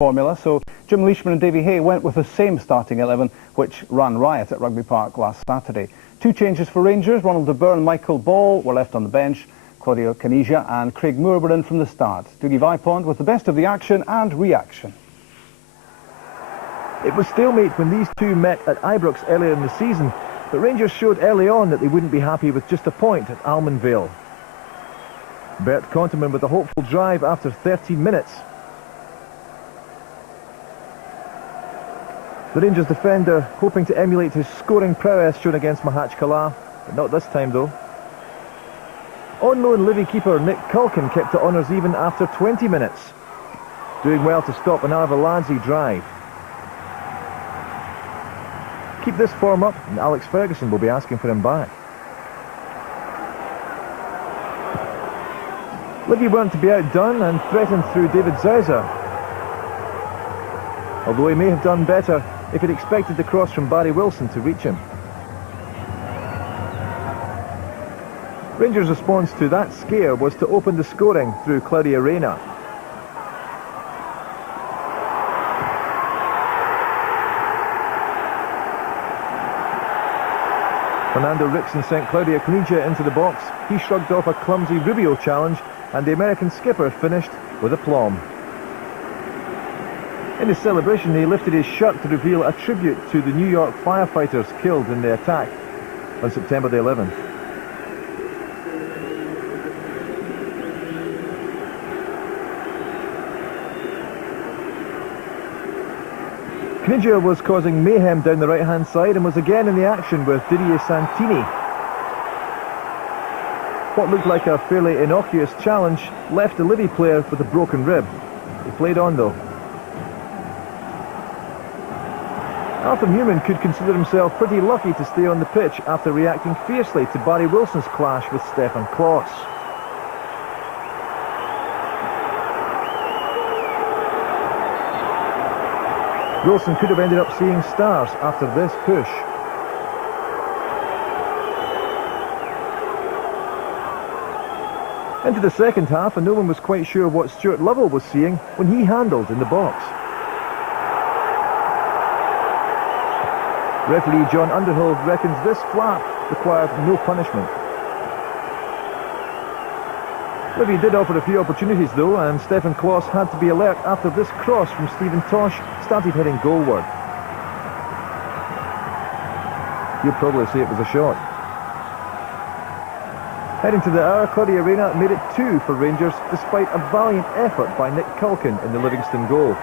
formula, so Jim Leishman and Davy Hay went with the same starting 11, which ran riot at Rugby Park last Saturday. Two changes for Rangers. Ronald de Boer and Michael Ball were left on the bench. Claudio Caniggia and Craig Moore were in from the start. Dougie Vipond with the best of the action and reaction. It was stalemate when these two met at Ibrox earlier in the season, but Rangers showed early on that they wouldn't be happy with just a point at Almonvale. Bert Conterman with a hopeful drive after 13 minutes. The Rangers defender hoping to emulate his scoring prowess shown against Mahachkala, but not this time though. On loan Livy keeper Nick Culkin kept the honours even after 20 minutes, doing well to stop an Arveladze drive. Keep this form up and Alex Ferguson will be asking for him back. Livy weren't to be outdone and threatened through David Zauser, although he may have done better if he'd expected the cross from Barry Wilson to reach him. Rangers' response to that scare was to open the scoring through Claudia Reyna. Fernando Rickson sent Claudio Caniggia into the box. He shrugged off a clumsy Rubio challenge, and the American skipper finished with aplomb. In his celebration, he lifted his shirt to reveal a tribute to the New York firefighters killed in the attack on September the 11th. Caniggia was causing mayhem down the right-hand side and was again in the action with Didier Santini. What looked like a fairly innocuous challenge left the Livy player with a broken rib. He played on though. Arthur Newman could consider himself pretty lucky to stay on the pitch after reacting fiercely to Barry Wilson's clash with Stefan Kloss. Wilson could have ended up seeing stars after this push. Into the second half, and no one was quite sure what Stuart Lovell was seeing when he handled in the box. Referee John Underhill reckons this flap required no punishment. Livy did offer a few opportunities though, and Stefan Kloss had to be alert after this cross from Stephen Tosh started heading goalward. You'll probably say it was a shot. Heading to the hour, Claudia Reyna made it 2 for Rangers despite a valiant effort by Nick Culkin in the Livingston goal.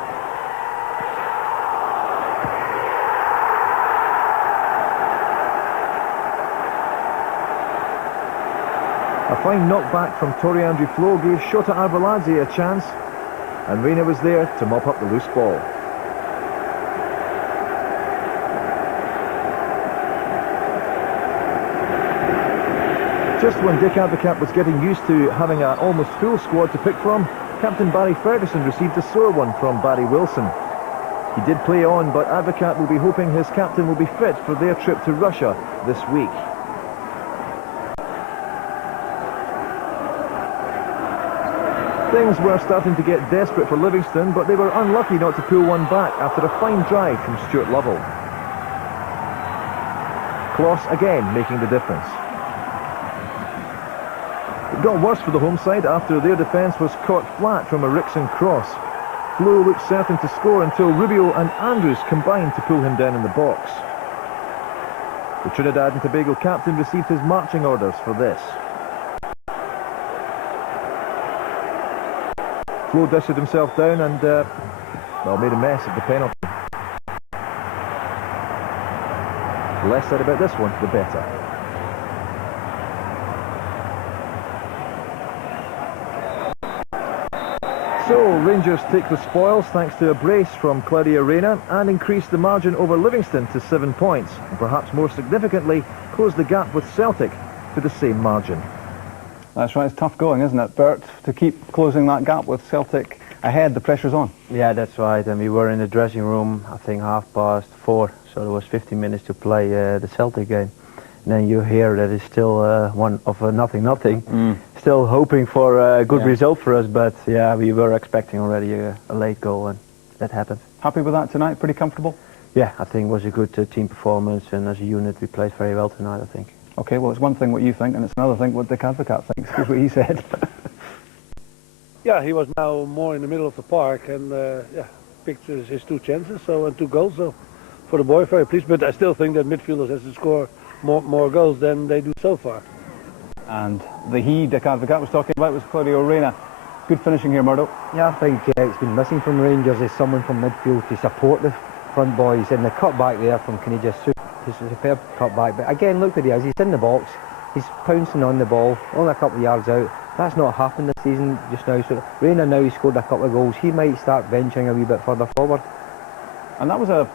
A fine knockback from Toriandri Flo gave Shota Arveladze a chance, and Reyna was there to mop up the loose ball. Just when Dick Advocat was getting used to having an almost full squad to pick from, Captain Barry Ferguson received a sore one from Barry Wilson. He did play on, but Advocat will be hoping his captain will be fit for their trip to Russia this week. Things were starting to get desperate for Livingston, but they were unlucky not to pull one back after a fine drive from Stuart Lovell. Kloss again making the difference. It got worse for the home side after their defence was caught flat from a Rickson cross. Flo looked certain to score until Rubio and Andrews combined to pull him down in the box. The Trinidad and Tobago captain received his marching orders for this. Flo dusted himself down and, well, made a mess of the penalty. The less said about this one, the better. So, Rangers take the spoils thanks to a brace from Claudia Reyna and increase the margin over Livingston to 7 points, and perhaps more significantly, close the gap with Celtic to the same margin. That's right, it's tough going, isn't it, Bert? To keep closing that gap with Celtic ahead, the pressure's on. Yeah, that's right, and we were in the dressing room, I think 4:30, so there was 15 minutes to play the Celtic game. And then you hear that it's still one of nothing. Still hoping for a good result for us, but yeah, we were expecting already a late goal, and that happened. Happy with that tonight? Pretty comfortable? Yeah, I think it was a good team performance, and as a unit we played very well tonight, I think. Okay, well, it's one thing what you think, and it's another thing what Dick Advocat thinks. Here's what he said. Yeah, he was now more in the middle of the park, and yeah, picked his 2 chances, and 2 goals. So for the boy, very pleased. But I still think that midfielders has to score more goals than they do so far. And the Dick Advocat was talking about was Claudio Reyna. Good finishing here, Murdo. Yeah, I think it's been missing from Rangers is someone from midfield to support the front boys, and the cut back there from Caniggia, he's a superb cut back. But again, look what he is. He's in the box, he's pouncing on the ball, only a couple of yards out. That's not happened this season just now. So Reyna now he's scored a couple of goals. He might start venturing a wee bit further forward. And that was a